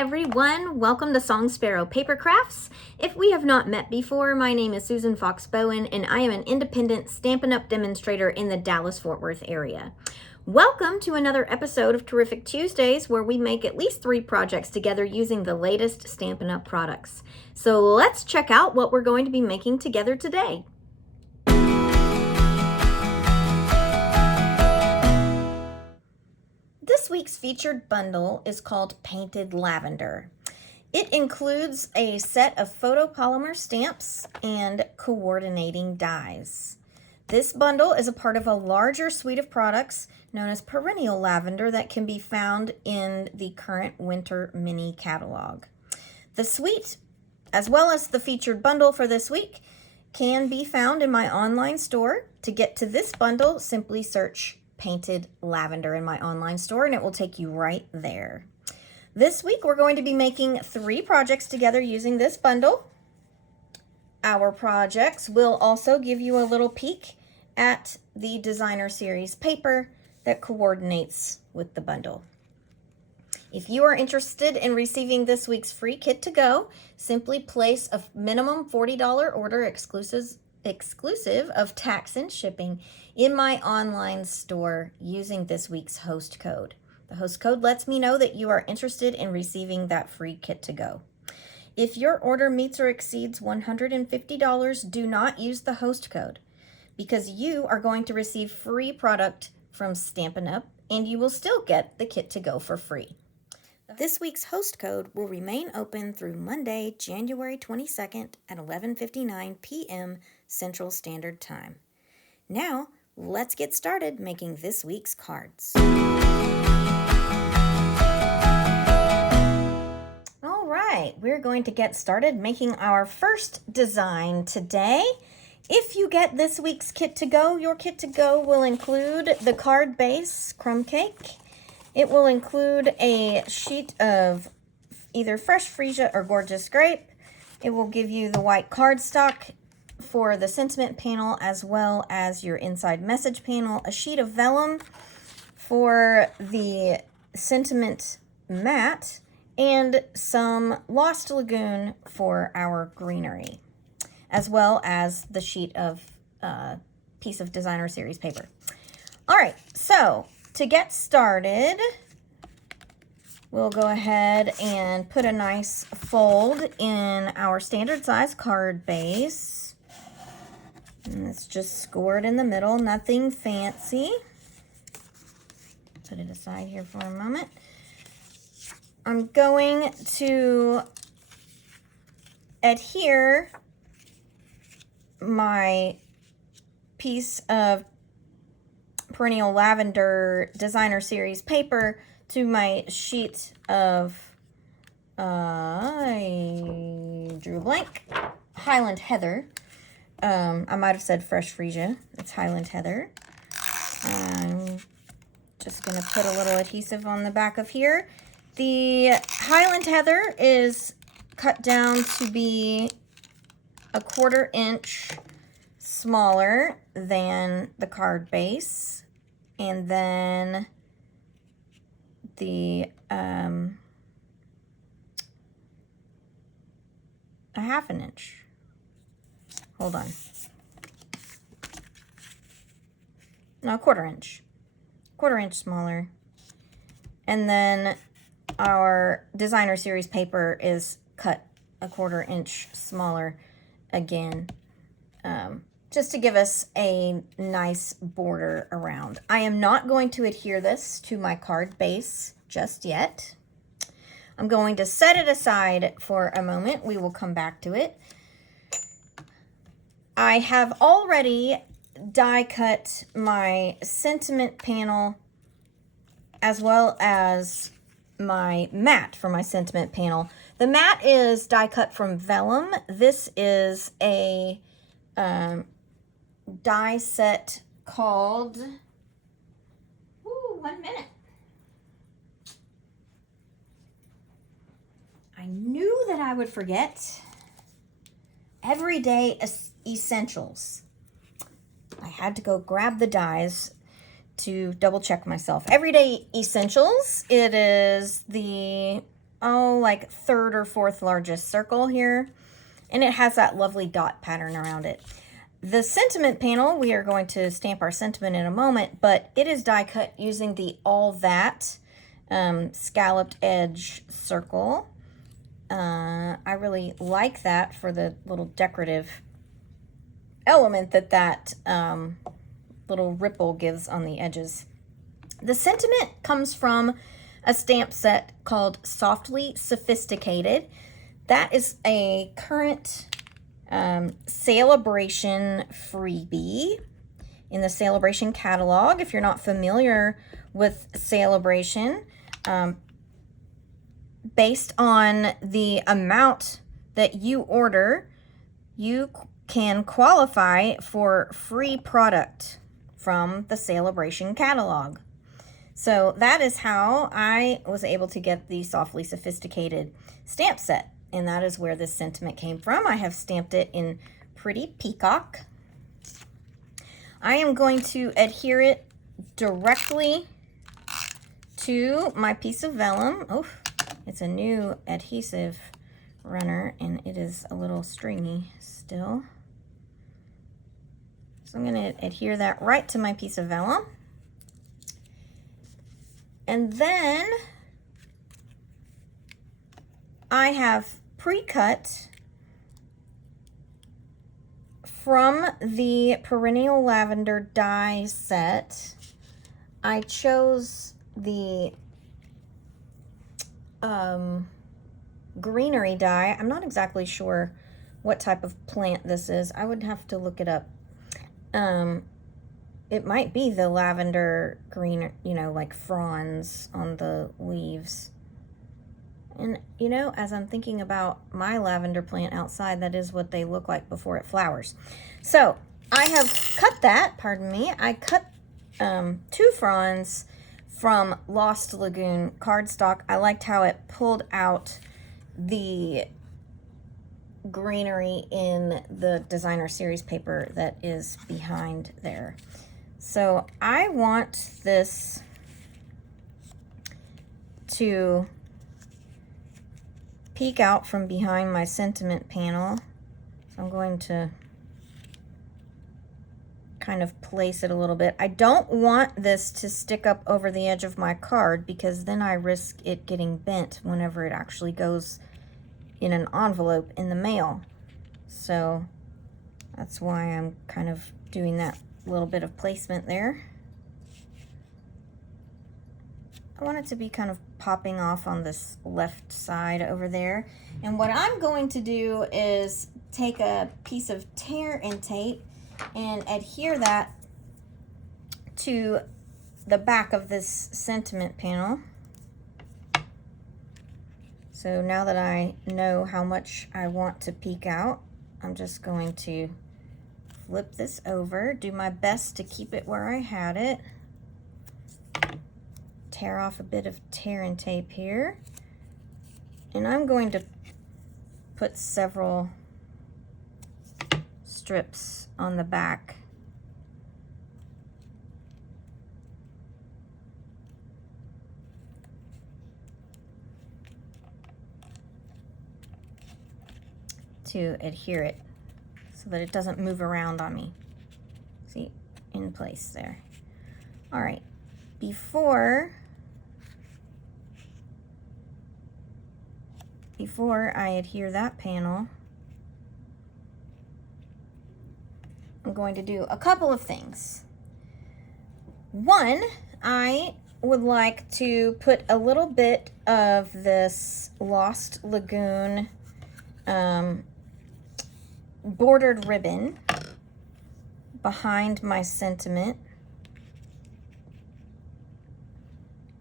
everyone, welcome to Song Sparrow Paper Crafts. If we have not met before, my name is Susan Fox Bowen and I am an independent Stampin' Up! Demonstrator in the Dallas-Fort Worth area. Welcome to another episode of Terrific Tuesdays, where we make at least 3 projects together using the latest Stampin' Up! Products. So let's check out what we're going to be making together today. This week's featured bundle is called Painted Lavender. It includes a set of photopolymer stamps and coordinating dies. This bundle is a part of a larger suite of products known as Perennial Lavender that can be found in the current winter mini catalog. The suite, as well as the featured bundle for this week, can be found in my online store. To get to this bundle, simply search Painted Lavender in my online store and it will take you right there. This week we're going to be making 3 projects together using this bundle. Our projects will also give you a little peek at the designer series paper that coordinates with the bundle. If you are interested in receiving this week's free kit to go, simply place a minimum $40 order exclusive of tax and shipping in my online store using this week's host code. The host code lets me know that you are interested in receiving that free kit to go. If your order meets or exceeds $150, do not use the host code because you are going to receive free product from Stampin' Up! And you will still get the kit to go for free. This week's host code will remain open through Monday, January 22nd at 11:59 p.m. Central Standard Time. Now, let's get started making this week's cards. All right, we're going to get started making our first design today. If you get this week's kit to go, your kit to go will include the card base crumb cake. It will include a sheet of either fresh freesia or gorgeous grape. It will give you the white cardstock for the sentiment panel as well as your inside message panel, a sheet of vellum for the sentiment mat, and some Lost Lagoon for our greenery, as well as the sheet of piece of designer series paper. All right, so to get started, we'll go ahead and put a nice fold in our standard size card base. And it's just scored in the middle, nothing fancy. Put it aside here for a moment. I'm going to adhere my piece of Perennial Lavender designer series paper to my sheet of I drew a blank, Highland Heather. I might have said fresh freesia. It's Highland Heather. I'm just going to put a little adhesive on the back of here. The Highland Heather is cut down to be a 1/4 inch smaller than the card base, and then the a 1/2 inch. Hold on. No, 1/4 inch. 1/4 inch smaller. And then our designer series paper is cut a 1/4 inch smaller again, just to give us a nice border around. I am not going to adhere this to my card base just yet. I'm going to set it aside for a moment. We will come back to it. I have already die cut my sentiment panel as well as my mat for my sentiment panel. The mat is die cut from vellum. This is a die set called, 1 minute. I knew that I would forget. Everyday Essentials. I had to go grab the dies to double check myself. Everyday Essentials. It is the like third or fourth largest circle here. And it has that lovely dot pattern around it. The sentiment panel, we are going to stamp our sentiment in a moment, but it is die cut using the All That scalloped edge circle. I really like that for the little decorative element that little ripple gives on the edges. The sentiment comes from a stamp set called Softly Sophisticated. That is a current Celebration freebie in the Celebration catalog. If you're not familiar with Celebration, based on the amount that you order, you can qualify for free product from the Celebration catalog. So that is how I was able to get the Softly Sophisticated stamp set. And that is where this sentiment came from. I have stamped it in Pretty Peacock. I am going to adhere it directly to my piece of vellum. Oh, it's a new adhesive runner and it is a little stringy still. So I'm going to adhere that right to my piece of vellum. And then I have pre-cut from the Perennial Lavender die set. I chose the greenery die. I'm not exactly sure what type of plant this is. I would have to look it up. It might be the lavender green, you know, like fronds on the leaves. And, you know, as I'm thinking about my lavender plant outside, that is what they look like before it flowers. So I have cut that, pardon me, I cut 2 fronds from Lost Lagoon cardstock. I liked how it pulled out the greenery in the designer series paper that is behind there. So I want this to peek out from behind my sentiment panel. So I'm going to kind of place it a little bit. I don't want this to stick up over the edge of my card because then I risk it getting bent whenever it actually goes in an envelope in the mail. So that's why I'm kind of doing that little bit of placement there. I want it to be kind of popping off on this left side over there. And what I'm going to do is take a piece of tear and tape and adhere that to the back of this sentiment panel. So now that I know how much I want to peek out, I'm just going to flip this over, do my best to keep it where I had it. Tear off a bit of tear and tape here. And I'm going to put several strips on the back. To adhere it so that it doesn't move around on me. See, in place there. All right, before I adhere that panel, I'm going to do a couple of things. One, I would like to put a little bit of this Lost Lagoon bordered ribbon behind my sentiment,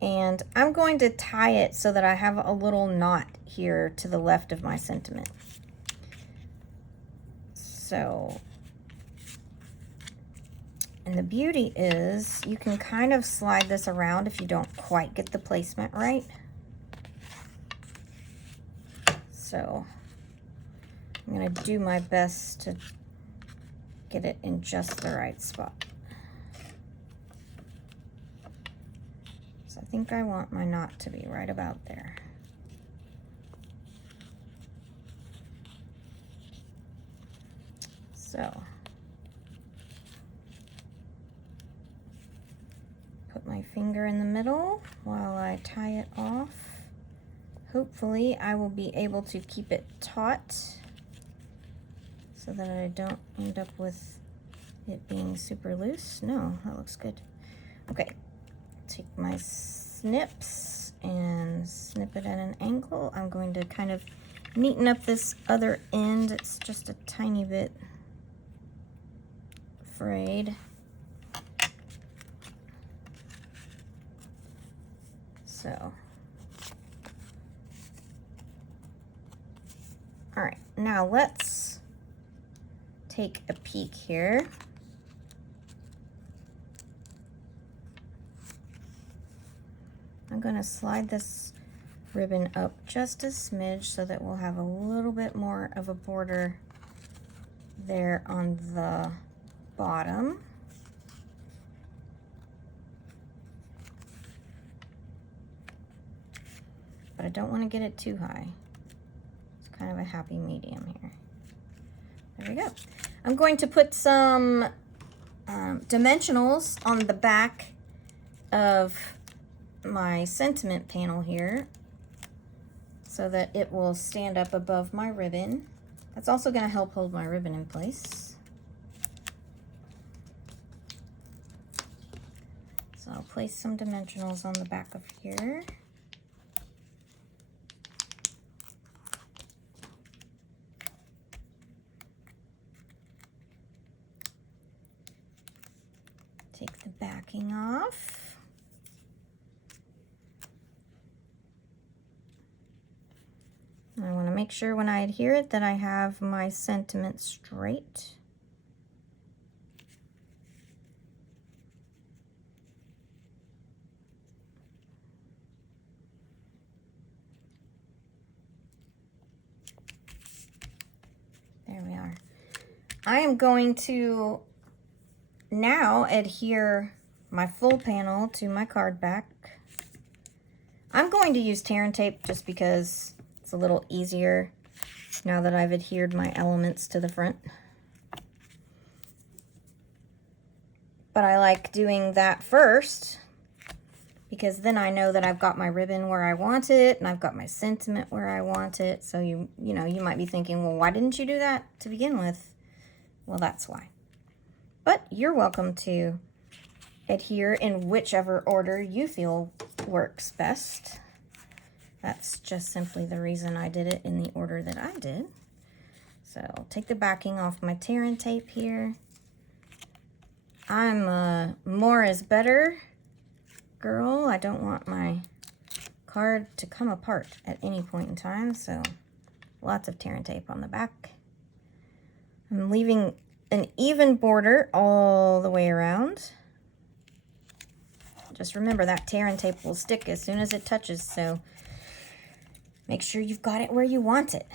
and I'm going to tie it so that I have a little knot here to the left of my sentiment. So, and the beauty is you can kind of slide this around if you don't quite get the placement right. So I'm going to do my best to get it in just the right spot. So I think I want my knot to be right about there. So put my finger in the middle while I tie it off. Hopefully I will be able to keep it taut so that I don't end up with it being super loose. No, that looks good. Okay, take my snips and snip it at an angle. I'm going to kind of neaten up this other end. It's just a tiny bit frayed. So, all right, now let's take a peek here. I'm going to slide this ribbon up just a smidge so that we'll have a little bit more of a border there on the bottom. But I don't want to get it too high. It's kind of a happy medium here. There we go. I'm going to put some dimensionals on the back of my sentiment panel here so that it will stand up above my ribbon. That's also going to help hold my ribbon in place. So I'll place some dimensionals on the back of here. Take the backing off. I want to make sure when I adhere it that I have my sentiment straight. There we are. I am going to now adhere my full panel to my card back. I'm going to use tear and tape just because it's a little easier now that I've adhered my elements to the front. But I like doing that first because then I know that I've got my ribbon where I want it and I've got my sentiment where I want it. So you know, you might be thinking, well, why didn't you do that to begin with? Well, that's why. But you're welcome to adhere in whichever order you feel works best. That's just simply the reason I did it in the order that I did. So I'll take the backing off my tear and tape here. I'm a more is better girl. I don't want my card to come apart at any point in time, so lots of tear and tape on the back. I'm leaving an even border all the way around. Just remember that tear and tape will stick as soon as it touches, so make sure you've got it where you want it.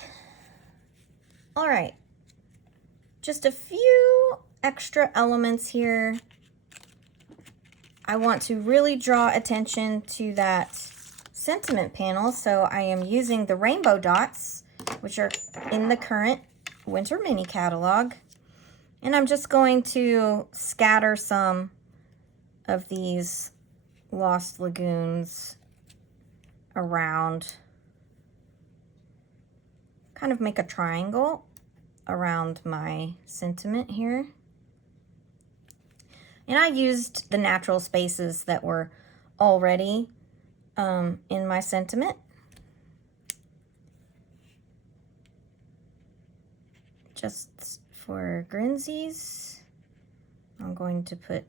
All right, just a few extra elements here. I want to really draw attention to that sentiment panel, so I am using the rainbow dots, which are in the current winter mini catalog. And I'm just going to scatter some of these Lost Lagoons around, kind of make a triangle around my sentiment here. And I used the natural spaces that were already in my sentiment. Just for grinsies, I'm going to put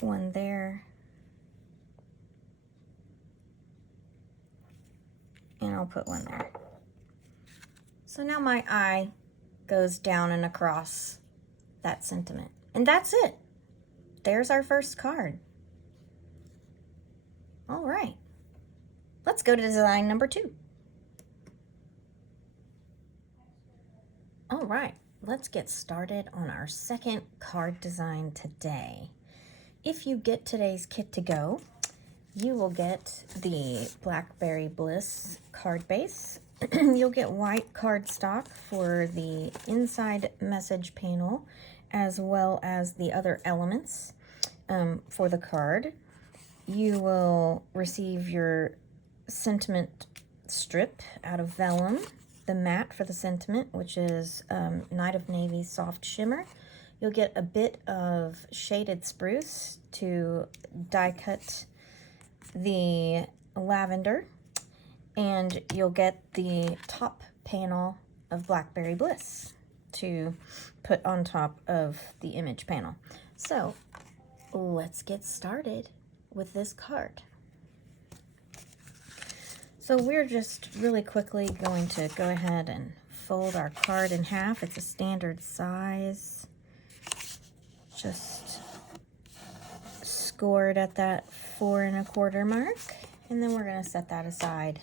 one there. And I'll put one there. So now my eye goes down and across that sentiment. And that's it. There's our first card. All right. Let's go to design number 2. All right, let's get started on our second card design today. If you get today's kit to go, you will get the Blackberry Bliss card base you'll get white cardstock for the inside message panel, as well as the other elements for the card. You will receive your sentiment strip out of vellum, the mat for the sentiment, which is Night of Navy Soft Shimmer. You'll get a bit of shaded spruce to die cut the lavender, and you'll get the top panel of Blackberry Bliss to put on top of the image panel. So let's get started with this card. So we're just really quickly going to go ahead and fold our card in half. It's a standard size, just scored at that 4 1/4 mark, and then we're going to set that aside.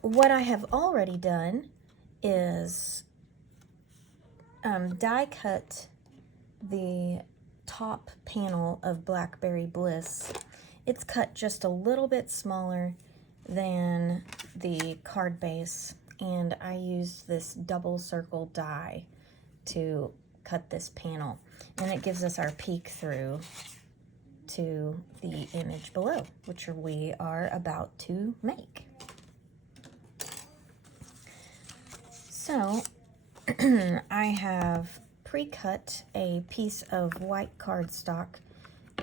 What I have already done is die cut the top panel of Blackberry Bliss. It's cut just a little bit smaller than the card base, and I used this double circle die to cut this panel, and it gives us our peek through to the image below, which we are about to make. So I have pre-cut a piece of white cardstock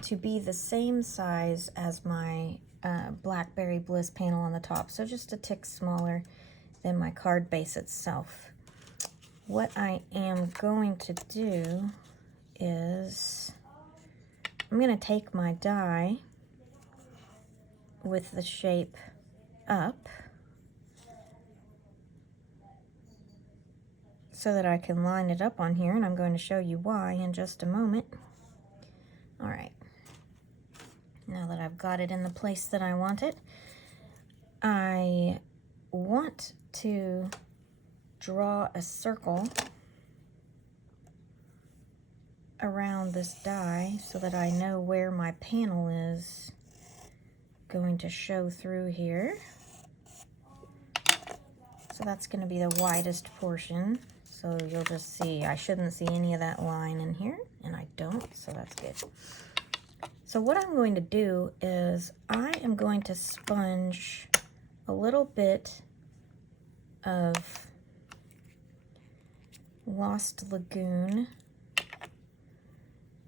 to be the same size as my Blackberry Bliss panel on the top, so just a tick smaller than my card base itself. What I am going to do is I'm going to take my die with the shape up so that I can line it up on here, and I'm going to show you why in just a moment. All right. Now that I've got it in the place that I want it, I want to draw a circle around this die so that I know where my panel is going to show through here. So that's going to be the widest portion. So you'll just see, I shouldn't see any of that line in here, and I don't, so that's good. So what I'm going to do is I am going to sponge a little bit of Lost Lagoon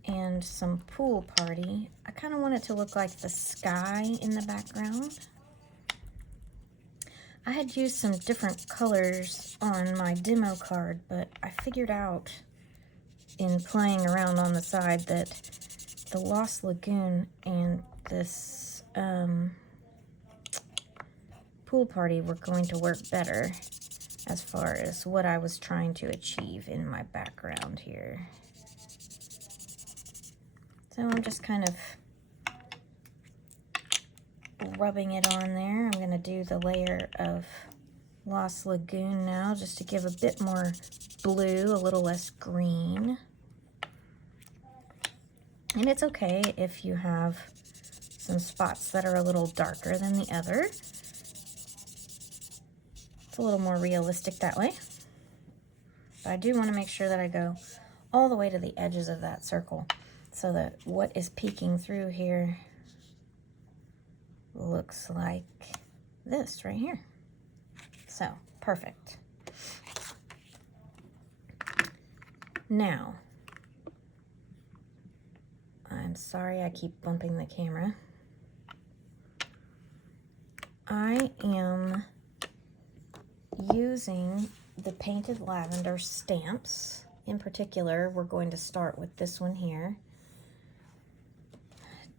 and some Pool Party. I kind of want it to look like the sky in the background. I had used some different colors on my demo card, but I figured out in playing around on the side that the Lost Lagoon and this Pool Party were going to work better as far as what I was trying to achieve in my background here. So I'm just kind of rubbing it on there. I'm going to do the layer of Lost Lagoon now, just to give a bit more blue, a little less green. And it's okay if you have some spots that are a little darker than the other. It's a little more realistic that way. But I do want to make sure that I go all the way to the edges of that circle so that what is peeking through here looks like this right here. So, perfect. Now, I'm sorry I keep bumping the camera. I am using the Painted Lavender stamps. In particular, we're going to start with this one here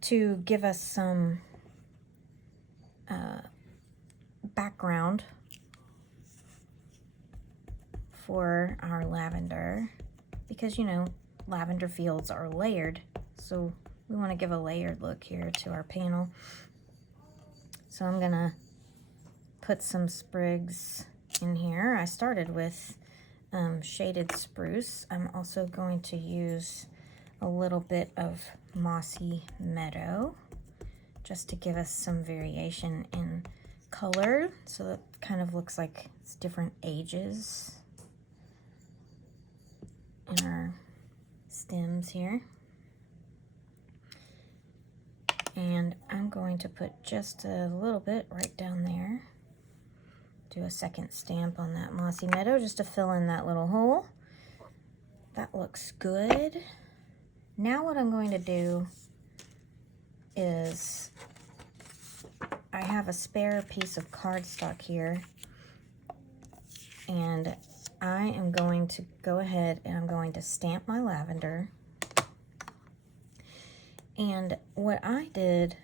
to give us some background for our lavender, because you know lavender fields are layered, so we want to give a layered look here to our panel. So I'm gonna put some sprigs in here. I started with shaded spruce. I'm also going to use a little bit of mossy meadow just to give us some variation in color, so that kind of looks like it's different ages in our stems here. And I'm going to put just a little bit right down there. Do a second stamp on that mossy meadow just to fill in that little hole. That looks good. Now what I'm going to do is, I have a spare piece of cardstock here, and I am going to go ahead and I'm going to stamp my lavender. And what I did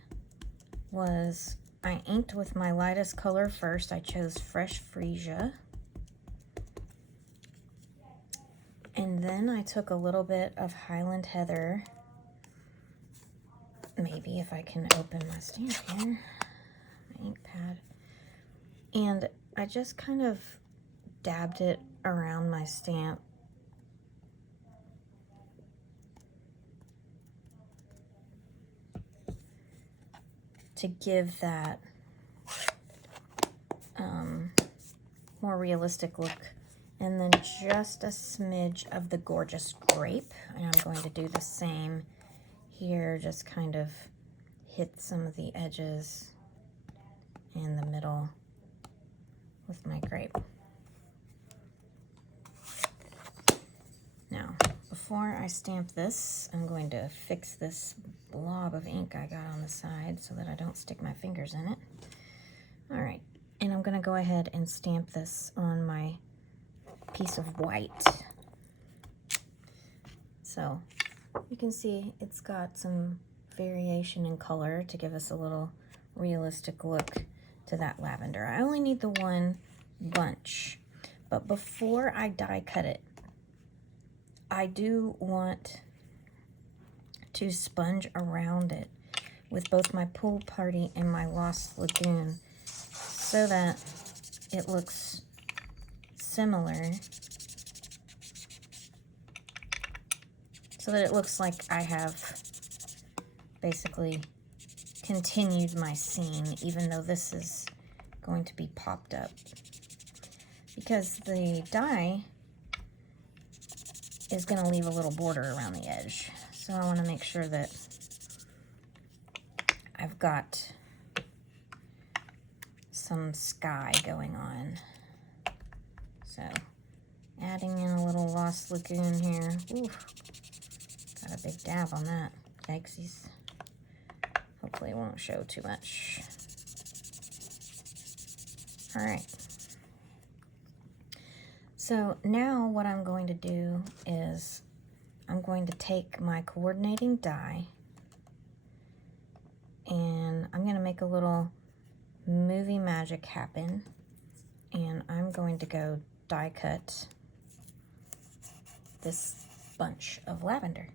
was I inked with my lightest color first. I chose Fresh Freesia. And then I took a little bit of Highland Heather. Maybe if I can open my stamp here, my ink pad. And I just kind of dabbed it around my stamp. To give that more realistic look. And then just a smidge of the Gorgeous Grape. And I'm going to do the same here, just kind of hit some of the edges in the middle with my grape. Now, before I stamp this, I'm going to fix this blob of ink I got on the side so that I don't stick my fingers in it. All right, and I'm going to go ahead and stamp this on my piece of white. So you can see it's got some variation in color to give us a little realistic look to that lavender. I only need the one bunch, but before I die cut it, I do want to sponge around it with both my Pool Party and my Lost Lagoon so that it looks similar, so that it looks like I have basically continued my scene, even though this is going to be popped up, because the die is going to leave a little border around the edge. So I want to make sure that I've got some sky going on. So adding in a little Lost Lagoon here. Ooh, got a big dab on that. Yikesies. Hopefully it won't show too much. All right. So now what I'm going to do is I'm going to take my coordinating die and I'm going to make a little movie magic happen, and I'm going to go die cut this bunch of lavender.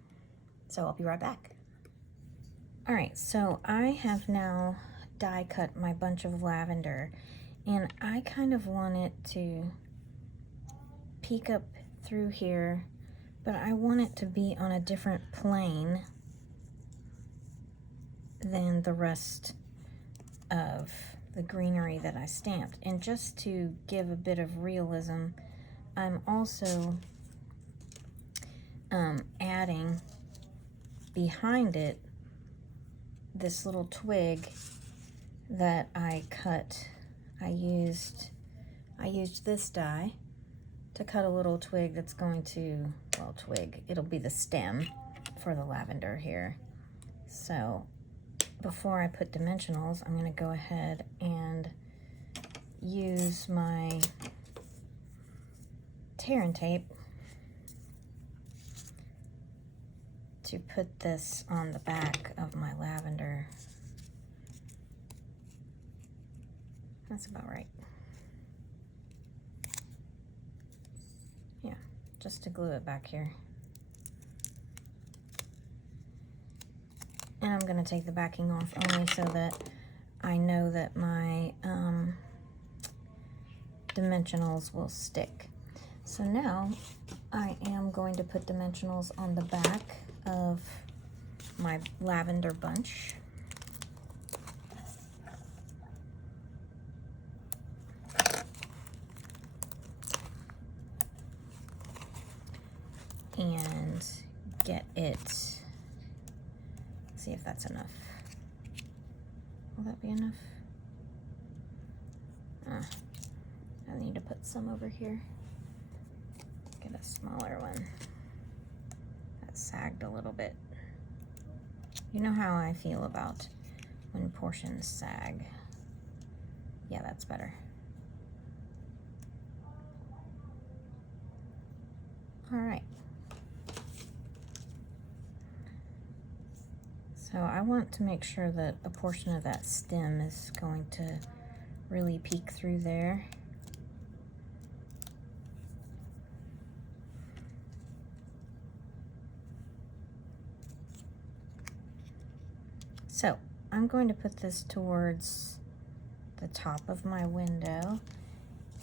So I'll be right back. All right, so I have now die cut my bunch of lavender, and I kind of want it to peek up through here, but I want it to be on a different plane than the rest of the greenery that I stamped. And just to give a bit of realism, I'm also adding behind it this little twig that I cut. I used this die to cut a little twig that's going to, well, twig, it'll be the stem for the lavender here. So before I put dimensionals, I'm going to go ahead and use my tear and tape to put this on the back of my lavender. That's about right. Yeah, just to glue it back here. And I'm going to take the backing off only so that I know that my dimensionals will stick. So now I am going to put dimensionals on the back of my lavender bunch. and get it, see if that's enough. Will that be enough? I need to put some over here. Get a smaller one. That sagged a little bit. You know how I feel about when portions sag. Yeah, that's better. All right. So I want to make sure that a portion of that stem is going to really peek through there. So I'm going to put this towards the top of my window,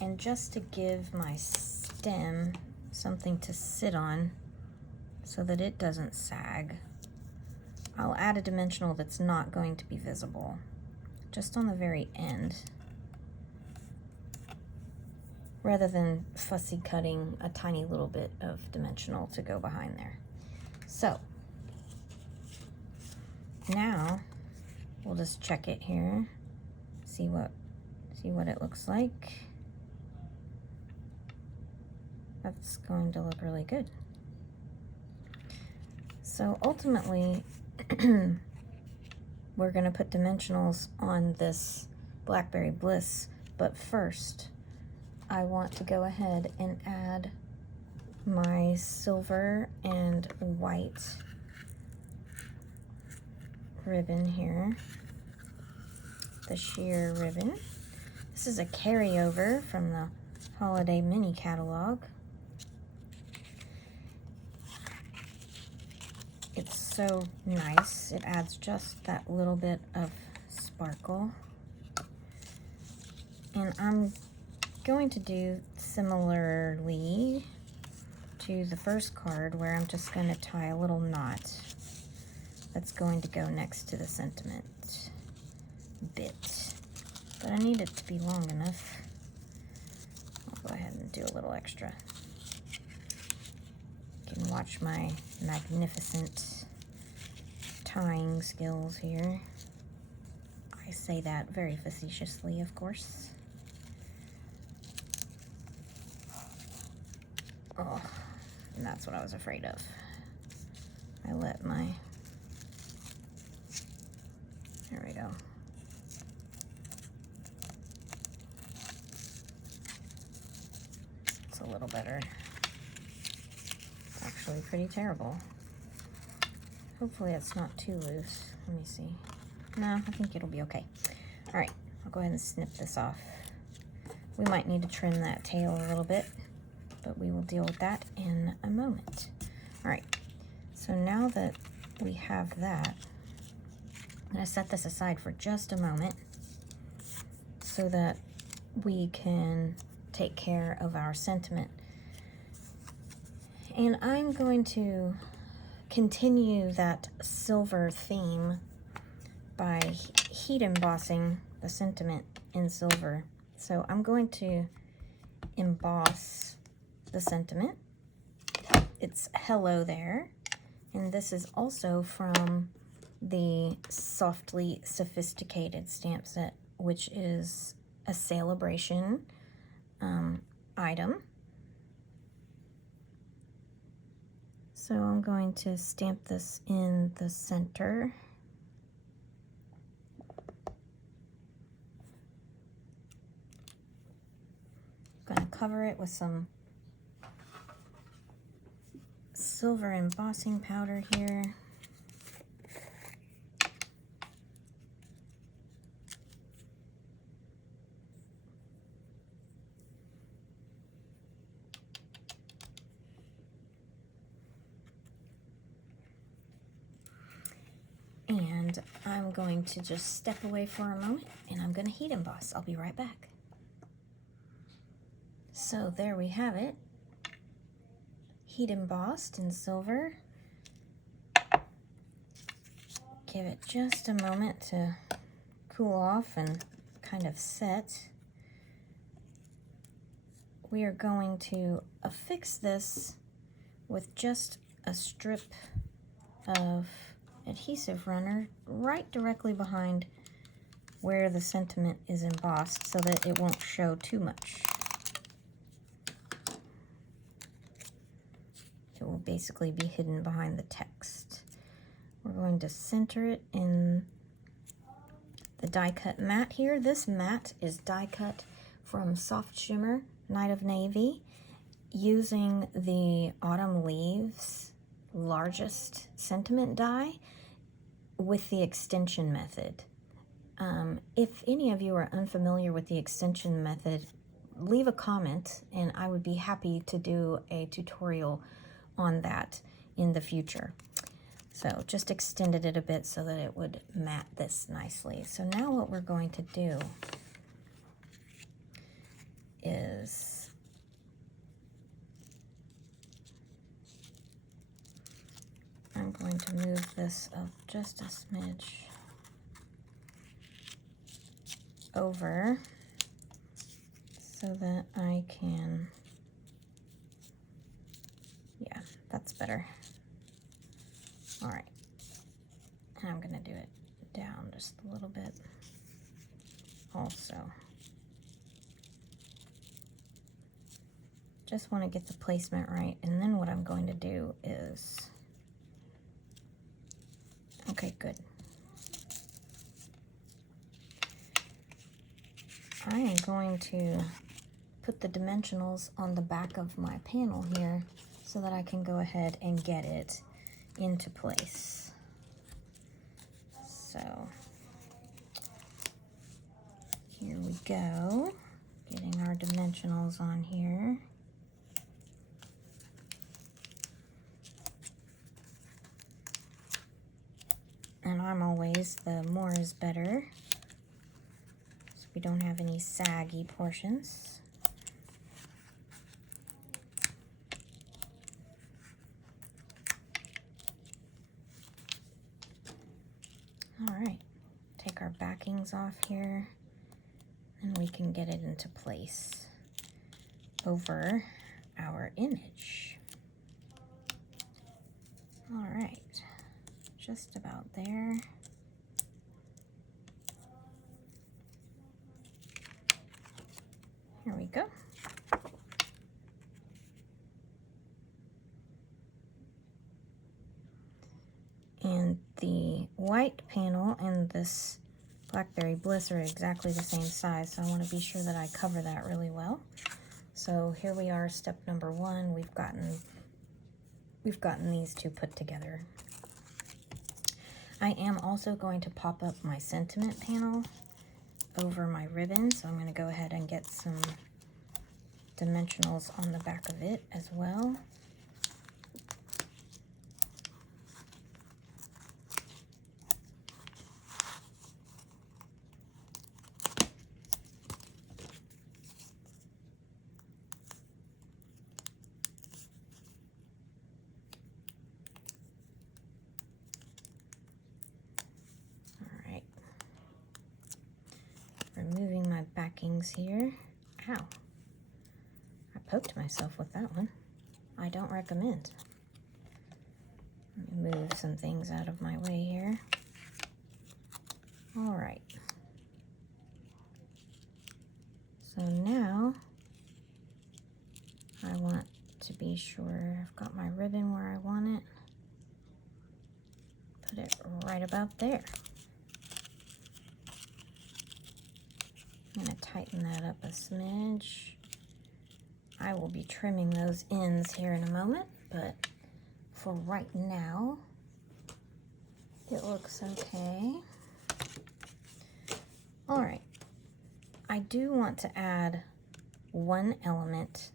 and just to give my stem something to sit on so that it doesn't sag, I'll add a dimensional that's not going to be visible, just on the very end, rather than fussy cutting a tiny little bit of dimensional to go behind there. So now we'll just check it here, see what it looks like. That's going to look really good. So ultimately, we're going to put dimensionals on this Blackberry Bliss, but first I want to go ahead and add my silver and white ribbon here, the sheer ribbon. This is a carryover from the Holiday Mini Catalog. It's so nice. It adds just that little bit of sparkle. And I'm going to do similarly to the first card, where I'm just going to tie a little knot that's going to go next to the sentiment bit. But I need it to be long enough. I'll go ahead and do a little extra. You can watch my magnificent tying skills here. I say that very facetiously, of course. Oh, and that's what I was afraid of. I let my, there we go. It's a little better. It's actually pretty terrible. Hopefully it's not too loose. Let me see. No, I think it'll be okay. All right, I'll go ahead and snip this off. We might need to trim that tail a little bit, but we will deal with that in a moment. All right, so now that we have that, I'm gonna set this aside for just a moment so that we can take care of our sentiment. And I'm going to continue that silver theme by heat embossing the sentiment in silver. So I'm going to emboss the sentiment. It's hello there. And this is also from the Softly Sophisticated stamp set, which is a celebration item. So I'm going to stamp this in the center. I'm going to cover it with some silver embossing powder here. And I'm going to just step away for a moment and I'm going to heat emboss. I'll be right back. So there we have it. Heat embossed in silver. Give it just a moment to cool off and kind of set. We are going to affix this with just a strip of adhesive runner right directly behind where the sentiment is embossed so that it won't show too much. It will basically be hidden behind the text. We're going to center it in the die cut mat here. This mat is die cut from Soft Shimmer Night of Navy using the Autumn Leaves largest sentiment die with the extension method. If any of you are unfamiliar with the extension method, leave a comment and I would be happy to do a tutorial on that in the future. So just extended it a bit so that it would mat this nicely. So now what we're going to do is I'm going to move this up just a smidge over so that I can, yeah, that's better. All right, and I'm gonna do it down just a little bit also. Just want to get the placement right, and then what I'm going to do is, okay, good. I am going to put the dimensionals on the back of my panel here so that I can go ahead and get it into place. So here we go, getting our dimensionals on here. And I'm always the more is better, so we don't have any saggy portions. All right, take our backings off here and we can get it into place over our image. All right, just about there. Here we go. And the white panel and this Blackberry Bliss are exactly the same size, so I want to be sure that I cover that really well. So here we are, step number one. We've gotten these two put together. I am also going to pop up my sentiment panel over my ribbon, so I'm going to go ahead and get some dimensionals on the back of it as well. Removing my backings here. Ow. I poked myself with that one. I don't recommend. Let me move some things out of my way here. All right. So now I want to be sure I've got my ribbon where I want it. Put it right about there. I'm going to tighten that up a smidge. I will be trimming those ends here in a moment, but for right now, it looks okay. All right, I do want to add one element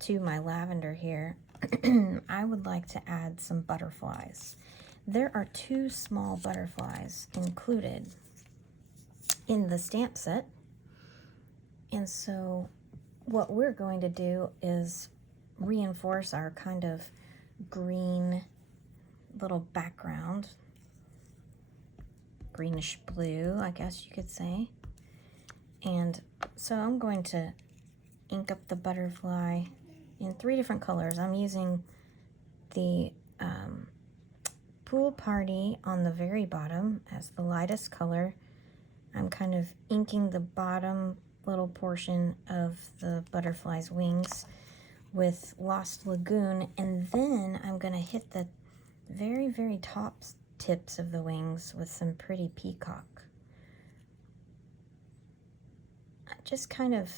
to my lavender here. I would like to add some butterflies. There are two small butterflies included in the stamp set. And so what we're going to do is reinforce our kind of green little background, greenish blue, I guess you could say. And so I'm going to ink up the butterfly in 3 different colors. I'm using the pool party on the very bottom as the lightest color. I'm kind of inking the bottom little portion of the butterfly's wings with Lost Lagoon, and then I'm going to hit the very, very top tips of the wings with some pretty peacock. Just kind of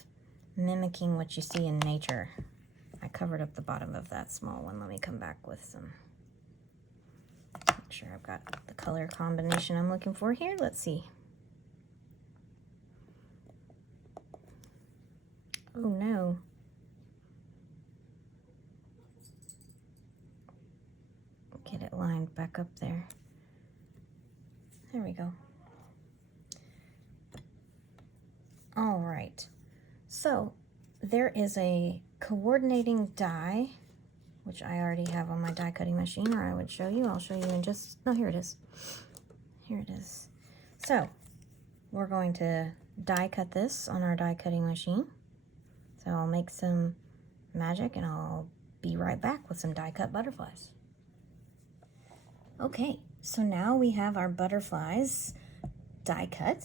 mimicking what you see in nature. I covered up the bottom of that small one. Let me come back with some. Make sure I've got the color combination I'm looking for here. Let's see. Oh no. Get it lined back up there. There we go. All right. So there is a coordinating die, which I already have on my die cutting machine, or I would show you. I'll show you in just, no, here it is. Here it is. So we're going to die cut this on our die cutting machine. So I'll make some magic and I'll be right back with some die cut butterflies. Okay, so now we have our butterflies die cut,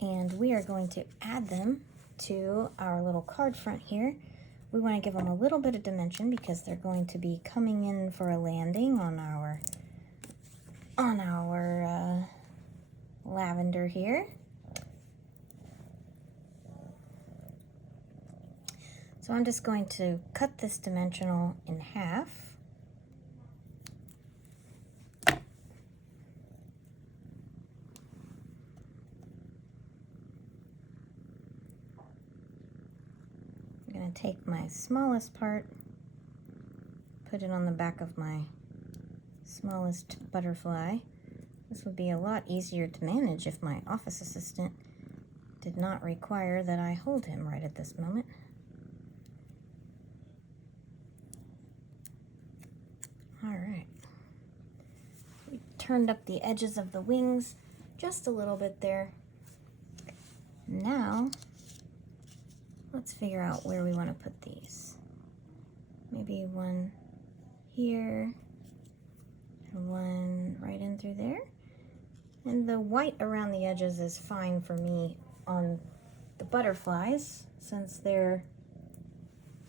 and we are going to add them to our little card front here. We want to give them a little bit of dimension because they're going to be coming in for a landing on our lavender here. So I'm just going to cut this dimensional in half. I'm going to take my smallest part, put it on the back of my smallest butterfly. This would be a lot easier to manage if my office assistant did not require that I hold him right at this moment. All right. We turned up the edges of the wings just a little bit there. Now, let's figure out where we want to put these. Maybe one here, and one right in through there. And the white around the edges is fine for me on the butterflies, since they're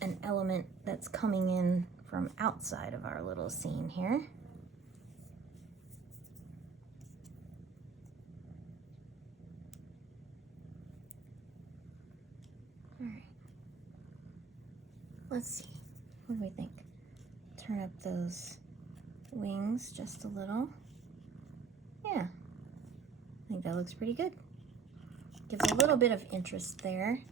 an element that's coming in from outside of our little scene here. All right. Let's see. What do we think? Turn up those wings just a little. Yeah. I think that looks pretty good. Gives a little bit of interest there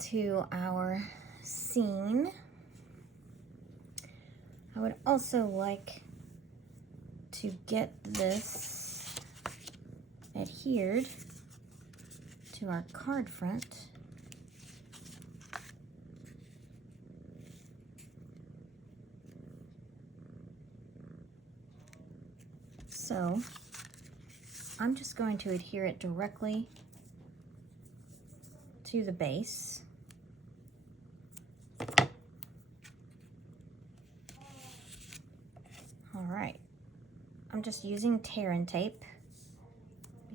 to our scene. I would also like to get this adhered to our card front. So I'm just going to adhere it directly to the base. All right, I'm just using tear and tape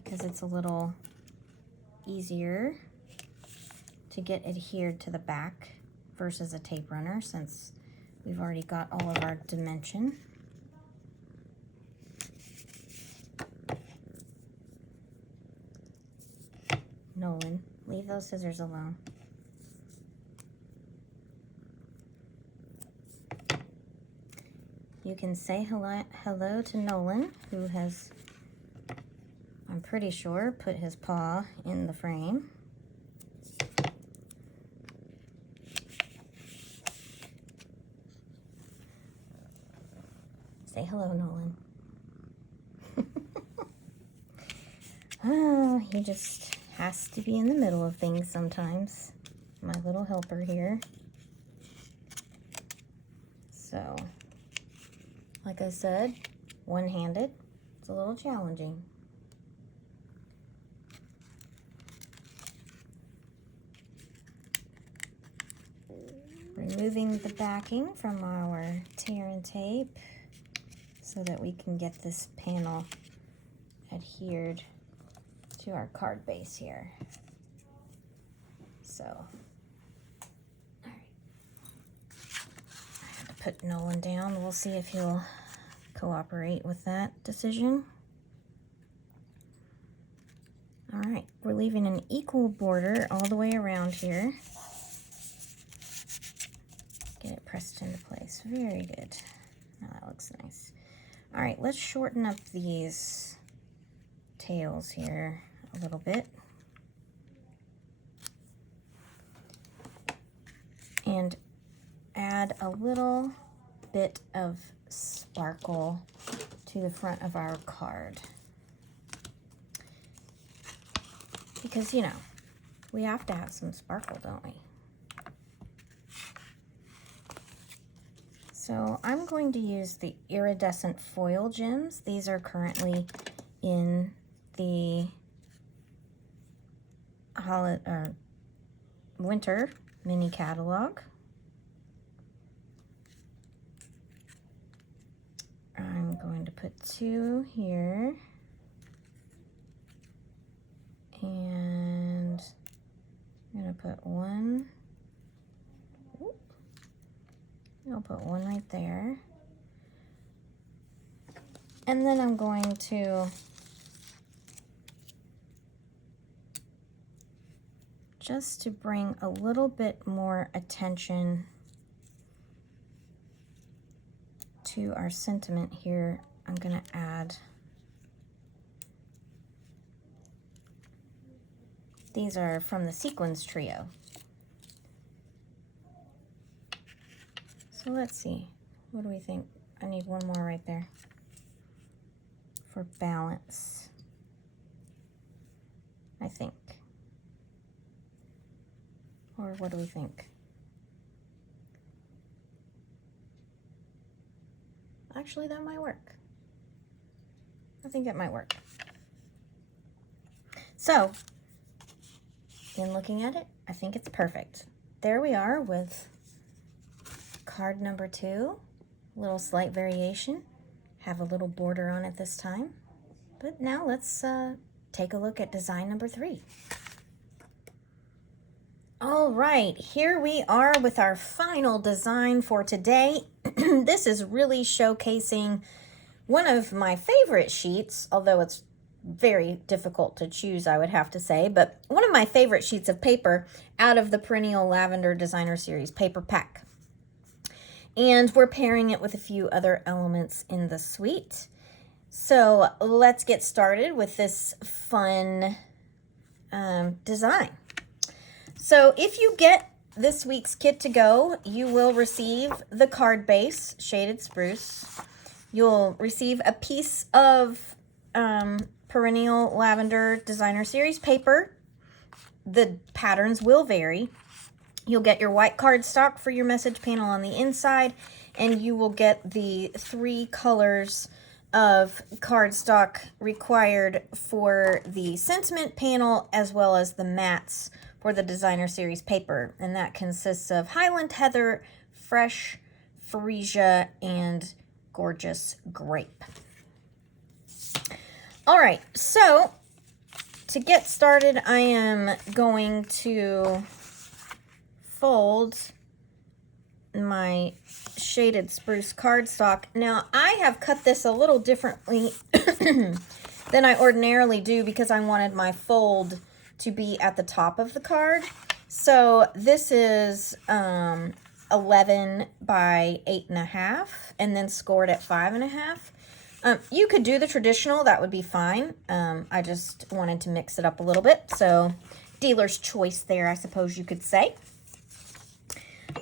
because it's a little easier to get adhered to the back versus a tape runner, since we've already got all of our dimension. Nolan, leave those scissors alone. You can say hello to Nolan, who has, I'm pretty sure, put his paw in the frame. Say hello, Nolan. Oh, he just has to be in the middle of things sometimes. My little helper here. So, like I said, one-handed, it's a little challenging. removing the backing from our tear and tape so that we can get this panel adhered to our card base here. So, all right. I have to put Nolan down. We'll see if he'll cooperate with that decision. All right, we're leaving an equal border all the way around here. Get it pressed into place. Very good. Now that looks nice. All right, let's shorten up these tails here a little bit. And add a little bit of sparkle to the front of our card. Because, you know, we have to have some sparkle, don't we? So I'm going to use the iridescent foil gems. These are currently in the winter mini catalog. I'm going to put 2 here. And I'm going to put 1. I'll put 1 right there. And then I'm going to just to bring a little bit more attention to our sentiment here, I'm going to add, these are from the Sequins Trio. So let's see, what do we think? I need 1 more right there for balance, I think. Or what do we think? Actually, that might work. I think it might work. So, in looking at it, I think it's perfect. There we are with card number 2. Little slight variation. Have a little border on it this time. But now let's take a look at design number 3. All right, here we are with our final design for today. This is really showcasing one of my favorite sheets, although it's very difficult to choose, I would have to say, but one of my favorite sheets of paper out of the Perennial Lavender Designer Series paper pack. And we're pairing it with a few other elements in the suite. So let's get started with this fun design. So if you get this week's kit to go, you will receive the card base, Shaded Spruce. You'll receive a piece of Perennial Lavender Designer Series paper. The patterns will vary. You'll get your white cardstock for your message panel on the inside, and you will get the 3 colors of cardstock required for the sentiment panel, as well as the mats for the Designer Series paper. And that consists of Highland Heather, Fresh Freesia, and Gorgeous Grape. All right, so to get started, I am going to fold my Shaded Spruce cardstock. Now, I have cut this a little differently than I ordinarily do because I wanted my fold to be at the top of the card. So this is 11 by 8.5 and then scored at 5.5. You could do the traditional, that would be fine. I just wanted to mix it up a little bit. So dealer's choice there, I suppose you could say.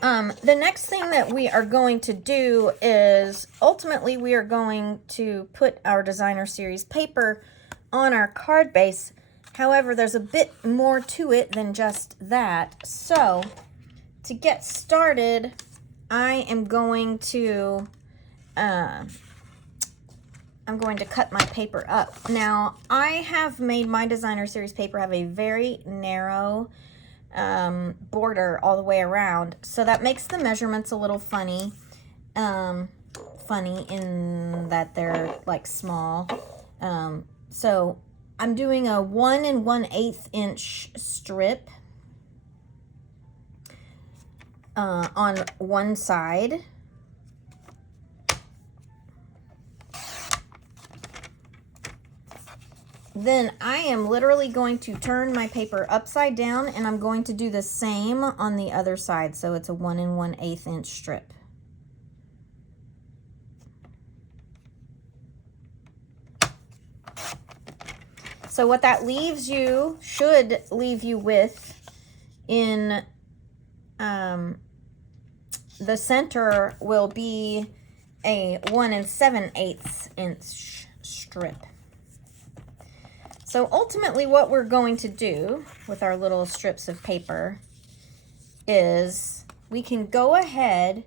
The next thing that we are going to do is ultimately we are going to put our Designer Series paper on our card base. However, there's a bit more to it than just that. So to get started, I am going to cut my paper up. Now, I have made my Designer Series paper have a very narrow border all the way around. So that makes the measurements a little funny. Funny in that they're like small. So I'm doing a 1 1/8 inch strip on one side. Then I am literally going to turn my paper upside down, and I'm going to do the same on the other side. So it's a 1 1/8 inch strip. So what that leaves you, should leave you with in the center will be a 1 7/8 inch strip. So ultimately what we're going to do with our little strips of paper is we can go ahead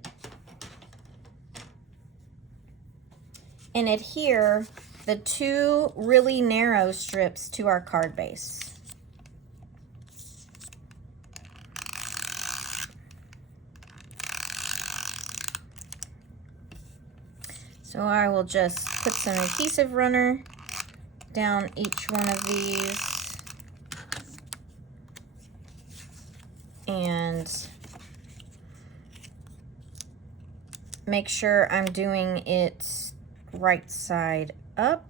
and adhere the 2 really narrow strips to our card base. So I will just put some adhesive runner down each one of these and make sure I'm doing it right side up,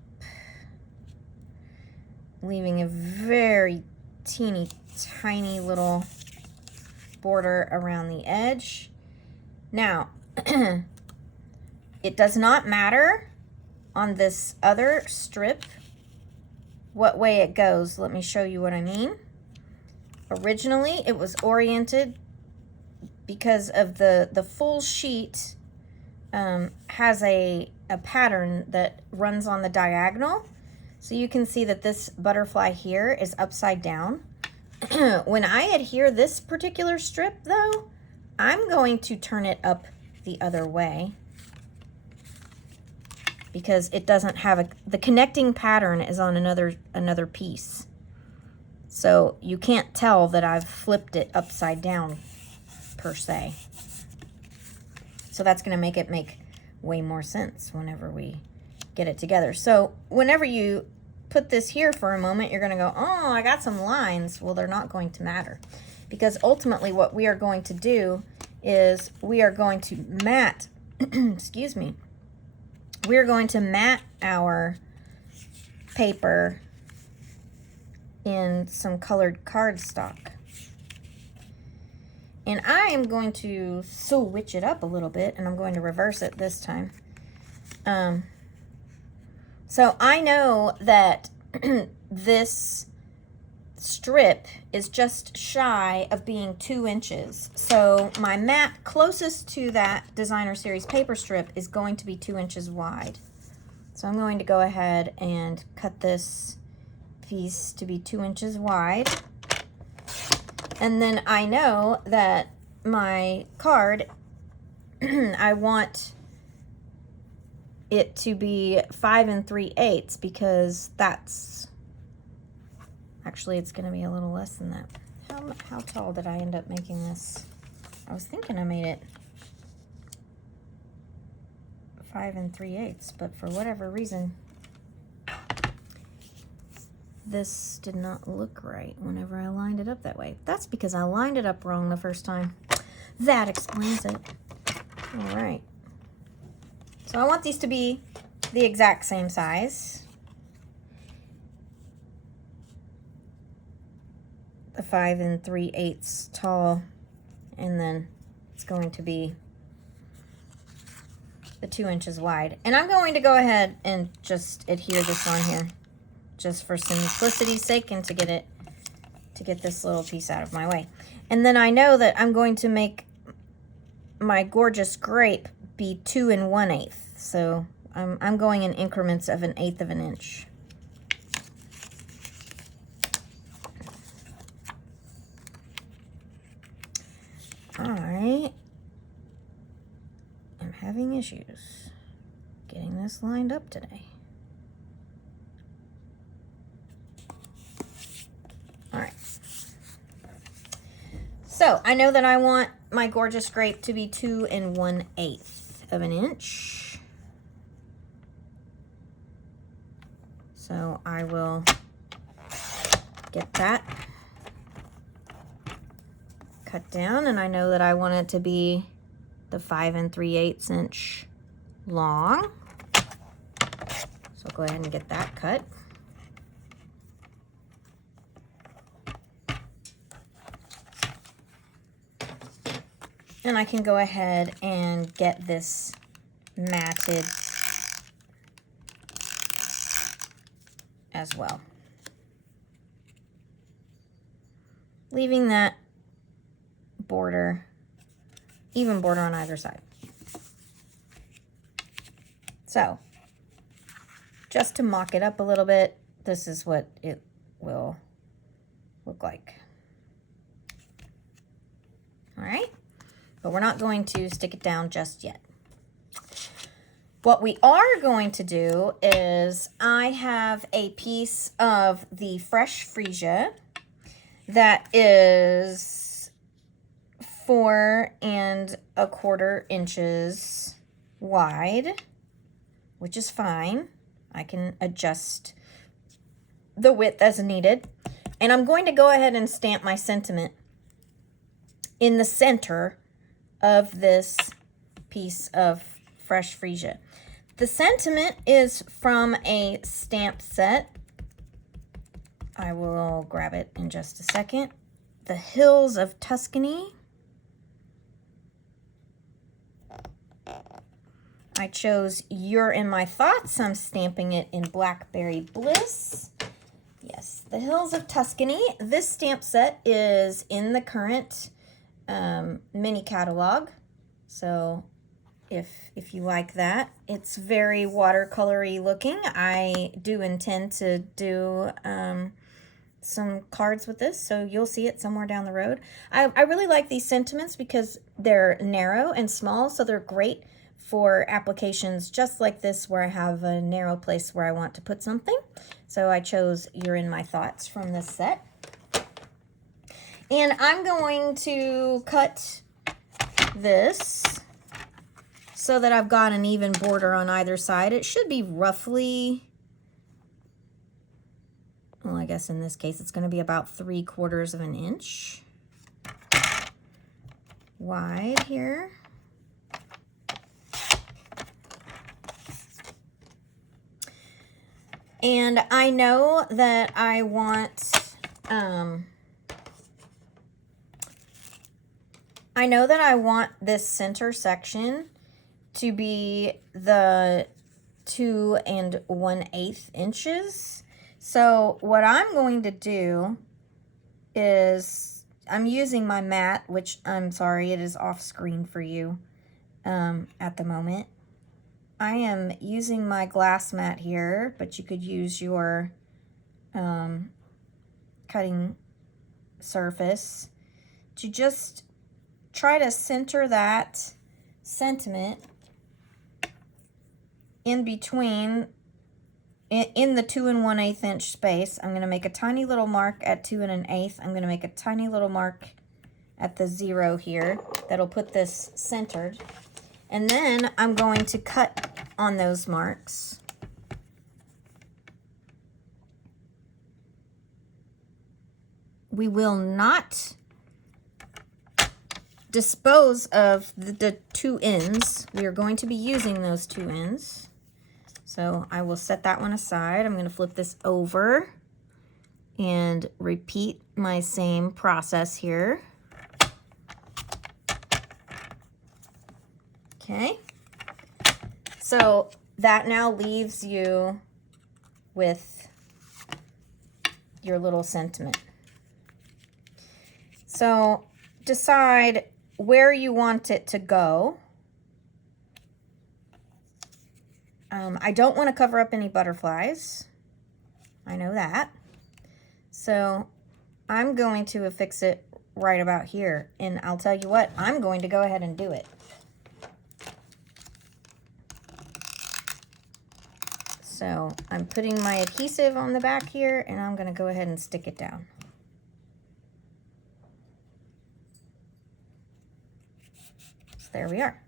leaving a very teeny tiny little border around the edge. Now, it does not matter on this other strip what way it goes. Let me show you what I mean. Originally, it was oriented because of the full sheet has a pattern that runs on the diagonal. So you can see that this butterfly here is upside down. When I adhere this particular strip though, I'm going to turn it up the other way because it doesn't have the connecting pattern is on another piece. So you can't tell that I've flipped it upside down per se. So that's going to make it make way more sense whenever we get it together. So whenever you put this here for a moment, you're going to go, oh, I got some lines. Well, they're not going to matter because ultimately what we are going to do is we are going to mat, excuse me, we are going to mat our paper in some colored cardstock. And I am going to switch it up a little bit, and I'm going to reverse it this time. So I know that this strip is just shy of being 2 inches. So my mat closest to that Designer Series paper strip is going to be 2 inches wide. So I'm going to go ahead and cut this piece to be 2 inches wide. And then I know that my card, I want it to be 5 3/8 because that's, actually it's going to be a little less than that. How tall did I end up making this? I was thinking I made it 5 3/8, but for whatever reason, this did not look right whenever I lined it up that way. That's because I lined it up wrong the first time. That explains it. All right. So I want these to be the exact same size. The 5 3/8 tall, and then it's going to be the 2 inches wide. And I'm going to go ahead and just adhere this on here, just for simplicity's sake, and to get this little piece out of my way. And then I know that I'm going to make my gorgeous grape be 2 1/8. So I'm going in increments of 1/8 of an inch. I am having issues getting this lined up today. All right. So I know that I want my gorgeous grape to be 2 1/8 of an inch. So I will get that cut down, and I know that I want it to be the 5 3/8 inch long. So go ahead and get that cut. And I can go ahead and get this matted as well, leaving that border, even border on either side. So just to mock it up a little bit, this is what it will look like. All right, but we're not going to stick it down just yet. What we are going to do is I have a piece of the fresh freesia that is 4 1/4 inches wide, which is fine. I can adjust the width as needed. And I'm going to go ahead and stamp my sentiment in the center of this piece of fresh freesia. The sentiment is from a stamp set. I will grab it in just a second. The Hills of Tuscany. I chose You're in My Thoughts. I'm stamping it in Blackberry Bliss. Yes, the Hills of Tuscany. This stamp set is in the current mini catalog. So if you like that, it's very watercolory looking. I do intend to do some cards with this, so you'll see it somewhere down the road. I really like these sentiments because they're narrow and small, so they're great for applications just like this where I have a narrow place where I want to put something. So I chose You're in My Thoughts from this set. And I'm going to cut this so that I've got an even border on either side. It should be roughly, well, I guess in this case it's going to be about 3/4 of an inch wide here. And I know that I want, this center section to be the 2 1/8 inches. So what I'm going to do is I'm using my mat, which I'm sorry, it is off screen for you at the moment. I am using my glass mat here, but you could use your cutting surface to just try to center that sentiment in between, in the 2 1/8 inch space. I'm going to make a tiny little mark at 2 1/8. I'm going to make a tiny little mark at the 0 here that'll put this centered. And then I'm going to cut on those marks. We will not dispose of the 2 ends. We are going to be using those 2 ends. So I will set that one aside. I'm going to flip this over and repeat my same process here. Okay, so that now leaves you with your little sentiment. So decide where you want it to go. I don't want to cover up any butterflies. I know that. So I'm going to affix it right about here. And I'll tell you what, I'm going to go ahead and do it. So I'm putting my adhesive on the back here, and I'm going to go ahead and stick it down. So there we are.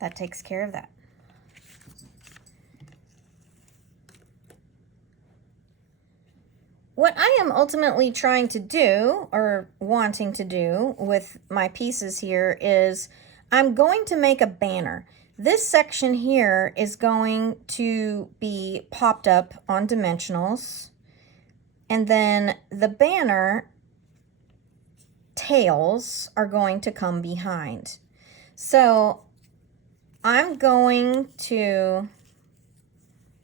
That takes care of that. What I am ultimately trying to do, or wanting to do with my pieces here, is I'm going to make a banner. This section here is going to be popped up on dimensionals, and then the banner tails are going to come behind. So I'm going to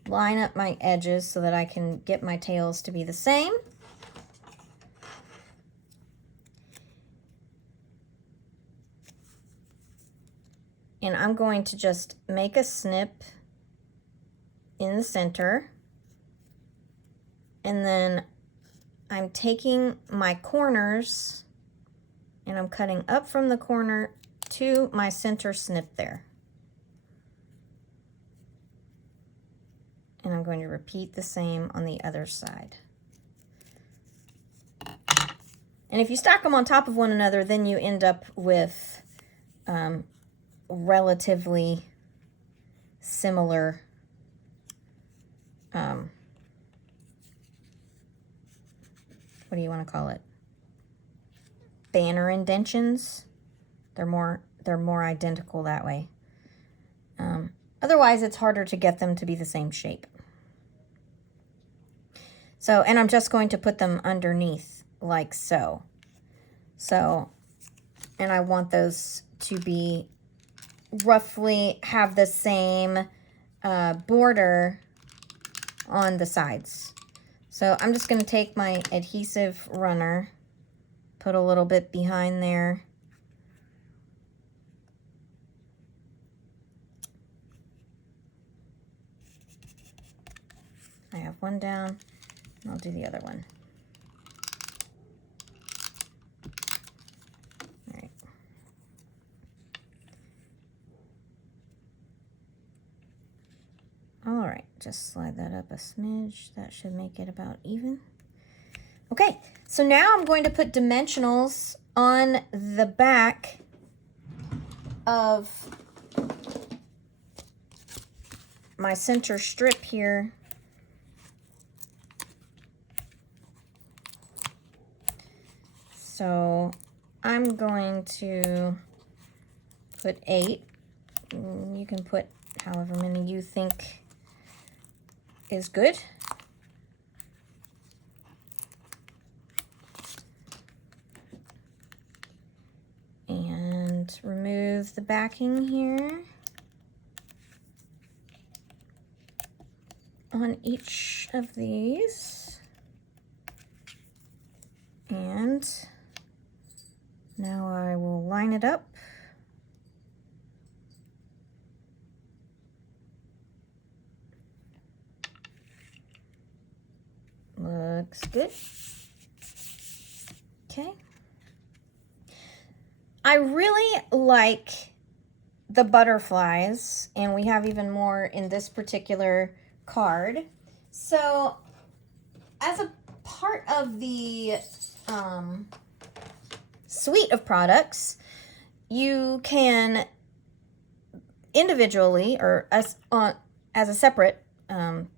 line up my edges so that I can get my tails to be the same. And I'm going to just make a snip in the center. And then I'm taking my corners and I'm cutting up from the corner to my center snip there. And I'm going to repeat the same on the other side. And if you stack them on top of one another, then you end up with relatively similar what do you want to call it? Banner indentions. They're more identical that way. Otherwise, it's harder to get them to be the same shape. So, and I'm just going to put them underneath like so. So, and I want those to be roughly have the same border on the sides. So I'm just going to take my adhesive runner, put a little bit behind there. I have one down, and I'll do the other one. All right. All right, just slide that up a smidge. That should make it about even. Okay, so now I'm going to put dimensionals on the back of my center strip here. So I'm going to put 8. You can put however many you think is good. And remove the backing here on each of these. And now I will line it up. Looks good. Okay. I really like the butterflies, and we have even more in this particular card. So as a part of the suite of products, you can individually or as a separate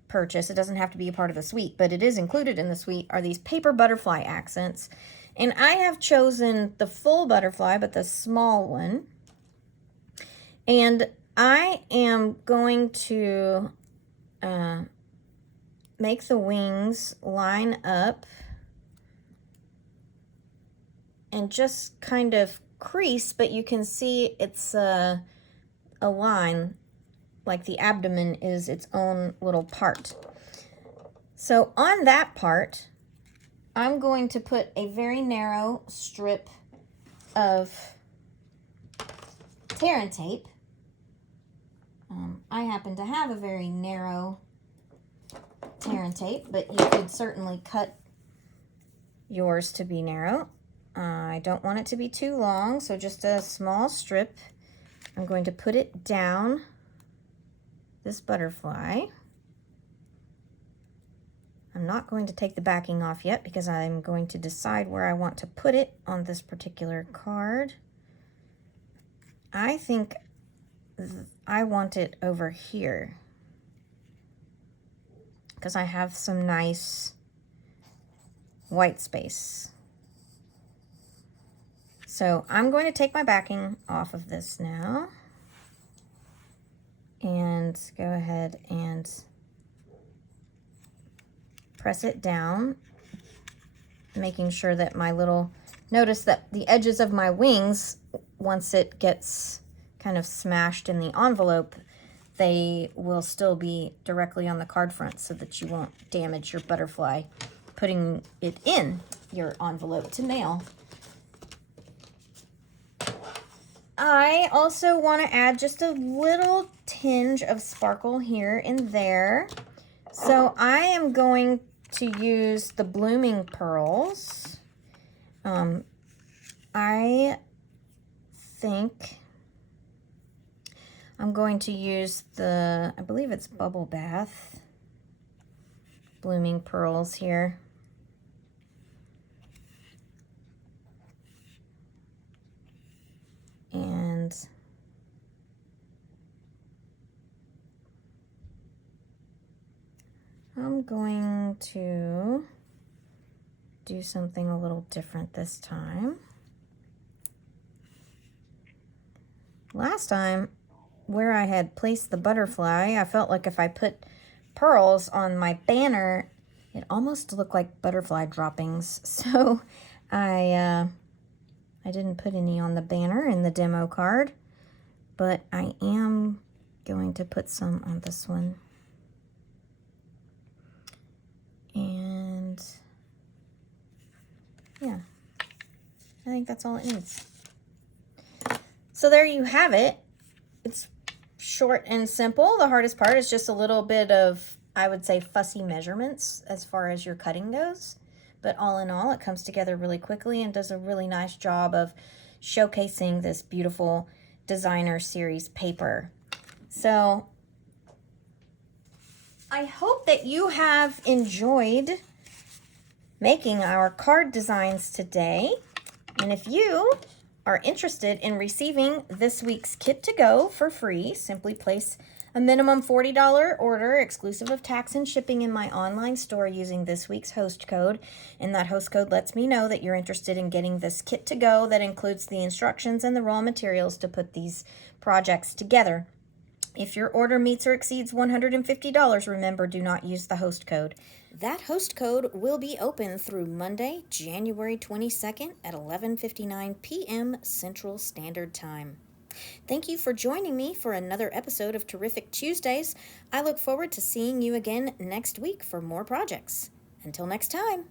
purchase, it doesn't have to be a part of the suite, but it is included in the suite, are these paper butterfly accents. And I have chosen the full butterfly, but the small one. And I am going to make the wings line up and just kind of crease, but you can see it's a line, like the abdomen is its own little part. So on that part, I'm going to put a very narrow strip of tear and tape. I happen to have a very narrow tear and tape, but you could certainly cut yours to be narrow. I don't want it to be too long, so just a small strip. I'm going to put it down this butterfly. I'm not going to take the backing off yet because I'm going to decide where I want to put it on this particular card. I think I want it over here because I have some nice white space. So I'm going to take my backing off of this now and go ahead and press it down, making sure that my little, notice that the edges of my wings, once it gets kind of smashed in the envelope, they will still be directly on the card front so that you won't damage your butterfly putting it in your envelope to mail. I also want to add just a little tinge of sparkle here and there. So I am going to use the blooming pearls. I think I'm going to use the, I believe it's Bubble Bath blooming pearls here. And I'm going to do something a little different this time. Last time, where I had placed the butterfly, I felt like if I put pearls on my banner, it almost looked like butterfly droppings. So I didn't put any on the banner in the demo card, but I am going to put some on this one. And yeah, I think that's all it needs. So there you have it. It's short and simple. The hardest part is just a little bit of, I would say, fussy measurements as far as your cutting goes. But all in all, it comes together really quickly and does a really nice job of showcasing this beautiful designer series paper. So I hope that you have enjoyed making our card designs today. And if you are interested in receiving this week's kit to go for free, simply place a minimum $40 order exclusive of tax and shipping in my online store using this week's host code. And that host code lets me know that you're interested in getting this kit to go that includes the instructions and the raw materials to put these projects together. If your order meets or exceeds $150, remember, do not use the host code. That host code will be open through Monday, January 22nd at 11:59 p.m. Central Standard Time. Thank you for joining me for another episode of Terrific Tuesdays. I look forward to seeing you again next week for more projects. Until next time.